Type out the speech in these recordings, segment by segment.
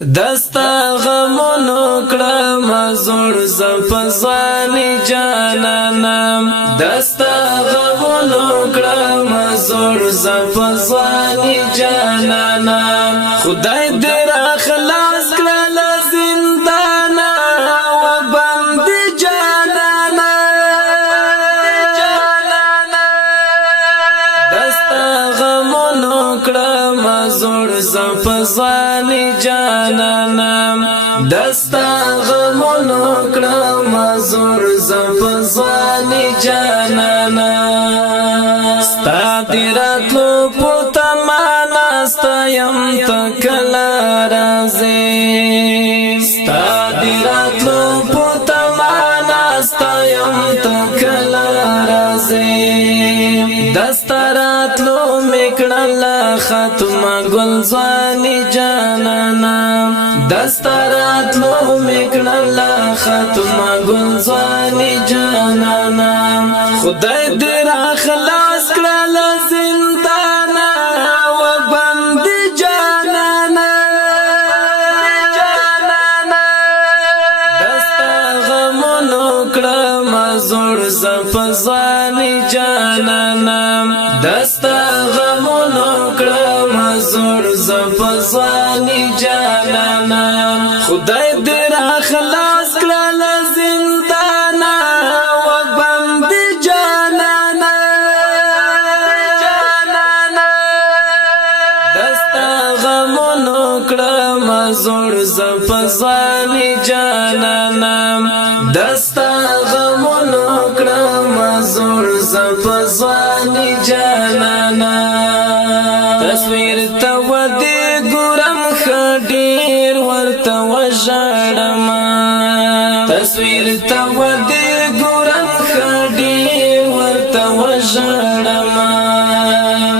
دستا غمونو کړم زړ زفزانی جانانم دستا غمونو کړم زړ زفزانی جانانم خدای دې را خلاص کړل زندانا و بند جانانا دستا غمونو کړم زړ زفزانی جانانم دستا غمونو کړم زړ زفزانی جانانم ستا دیراتلو پوتا مانا ستایم تکل رازی ستا دیراتلو پوتا مانا ستایم تکل رازی دستا راتلو میکڑل ختم گلزانی جانانم دستا راتلو میکڑل ختم گلزانی جانانم خدای دې را خلاص کړل زندانا و بند جانانا دستا غمونو کړم زړ زفزانی جانانم دستا غمونو کړم زړ زفزانی جانانم خدای دې را خلاص کړل زندانا و بند جانانا دستا غمونو کړم زړ زفزانی جانانم دستا غمونو کړم زړ زفزانی جانانم تصویر ته ودی ګورم خډیر ورته وژړم تصویر ته ودی ګورم خډیر ورته وژړم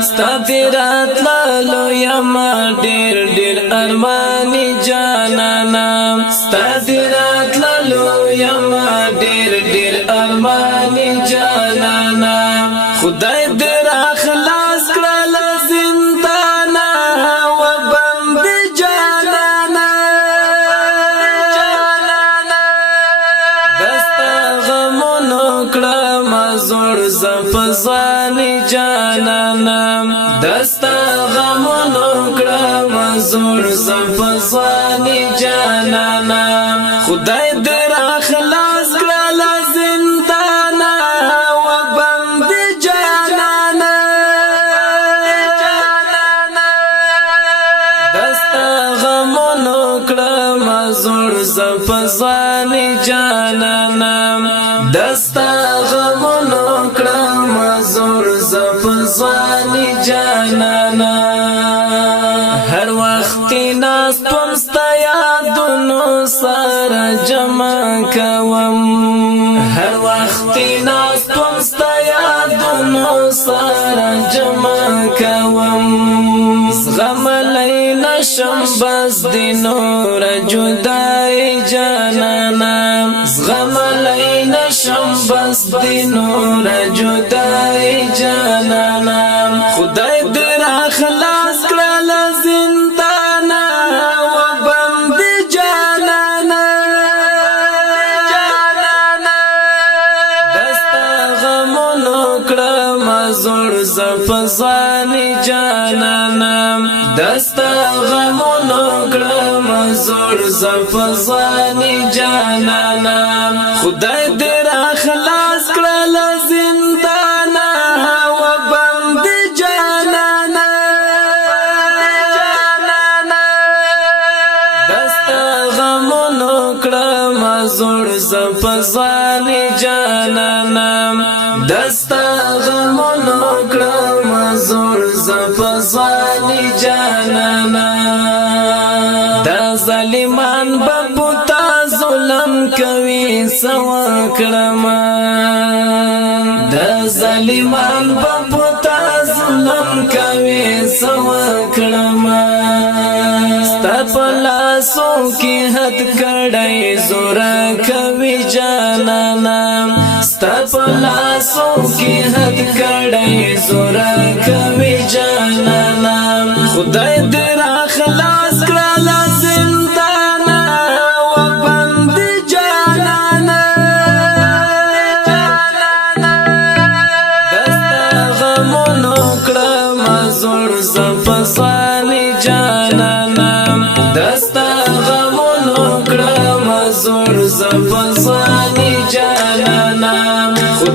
ستا دې راتللو یم ډېر ډېر ارماني جانانم ستا دې راتللو یم ډېر ډېر ارماني جانانم خدای دې را خلاص کړل زندانا و بند جانانا دستا غمونو کړم زړ زفزانی جانانم دستا غمونو کړم زړ زفزانی جانانم خدای دې را خلاص کړل زندانا و بند جانانا دستا غمونو کړم زړ زفزانی جانانم دستا غمونو کړم زړ زفزانی جانانم هر وخت ناس تم ستا یادونو سره جمع کوم هر وخت ناس تم ستا یادونو سره جمع کوم زغملی نشم بس دی نور جدای جانانم زغملی نشم بس دی نور جدای جانانم خدای دې را خلاص کړل زندانا و بند جانانا دستا غمونو کړم زړ زفزانی جانانم دستا غمونو کړم زړ زفزانی جانانم خدای دې را خلاص کړل زندانا و بند جانانا دستا غمونو کړم زړ زفزانی جانانم دستا غمونو کړم زړ زفزانی جانانم دا ظالمان بپوتا ظلم کوي سوا کړم دا ظالمان بپوتا ظلم کوي سوا کړم ستا په لاسو کې حد کړی زور کوي جانانم ستا په لاسو کې حد کړی زور کوي جانانم خدای دې را خلاص کړل زندګي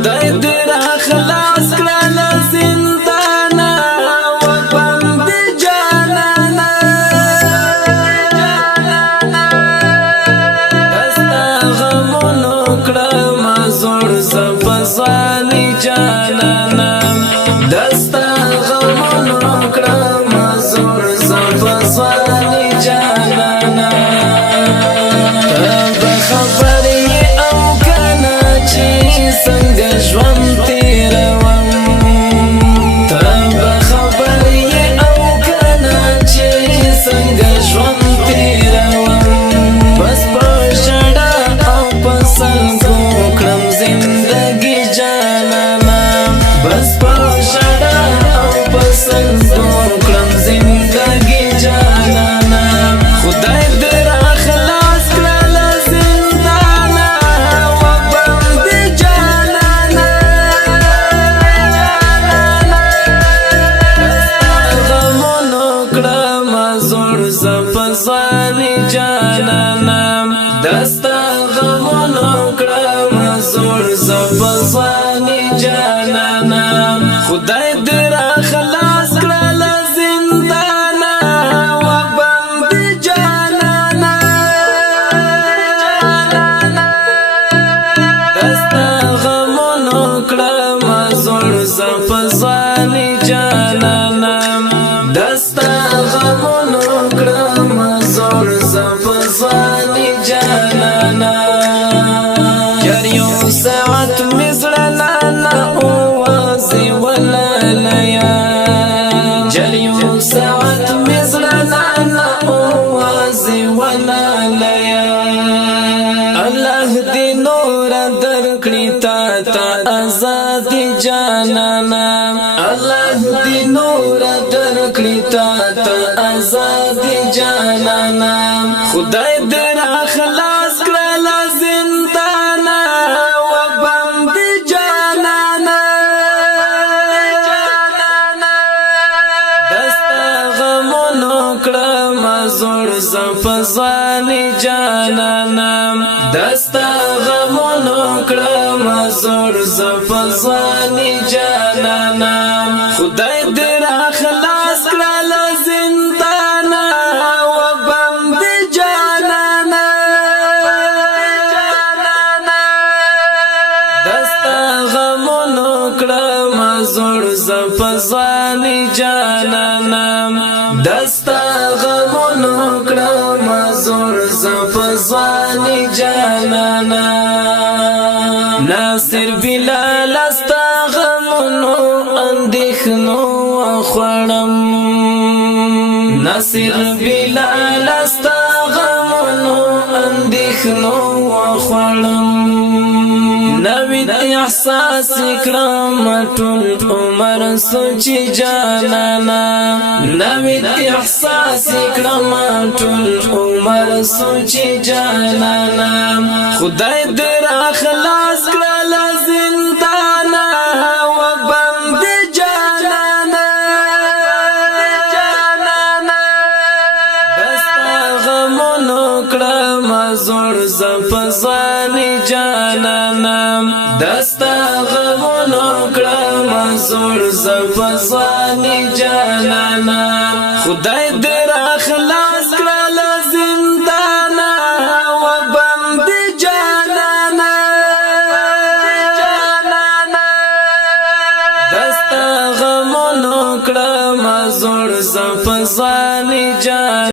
خدای دې را خلاص کړل زندانا و بند جانانا دستا غمونو کړم زوړ زفزانی جانانا دستا غمونو کړم زوړ زفزانی جانانا څنګه ژوند تیروم ته به خبر یې او کنه چې څنګه ژوند تیروم بس په ژړا او په سلګو کړم زندګي جانانا بس په ژړا او په سلګو کړم زندګي جانانا خدای دې را خلاص کړل زندانا و بند زفزانی جانانا دستا غمونو کړم زوړ زفزانی جانانا خدای دې را خلاص کړل زندانا و بند جانانا دستا غمونو کړم زوړ زفزانی جانانا دستا غمونو کړم زوړ زفزانی جانانا یاریو ساعت مزړه نه اوازې ولالیا یاریو ساعت مزړه نه اوازې ولالیا الله دې نور درکړي تا آزاد جانانا الله دې نور درکړي تا آزاد جانانا خدای دې را خلاص کړل زندانا و بند جانانا دستا غمونو کړم زوړ زفزانی جانانا دستا غمونو کړم زوړ زفزانی جانانا خدای دې را خلاص کړل زندانا و بند جانانا دستا غمونو کړم زوړ زفزانی جانانا دستا غمونو کړم زوړ زفزانی جانانا ناصر بلال استا غمونو اندېښنو خوړم ناصر بلال استا غمونو اندېښنو خوړم نوید احساس کړم ټول عمر سوچي جانانا نوید احساس کړم ټول عمر سوچي جانانا خدای دې را خلاص کړل زندانا و بند جانانا دستا غمونو کړم زوړ زفزانی جانانا دستا غمونو کړم زوړ زفزانی جانانا خدای دې را خلاص کړل زندانا و بند جانانا دستا غمونو کړم زوړ زفزانی جانانا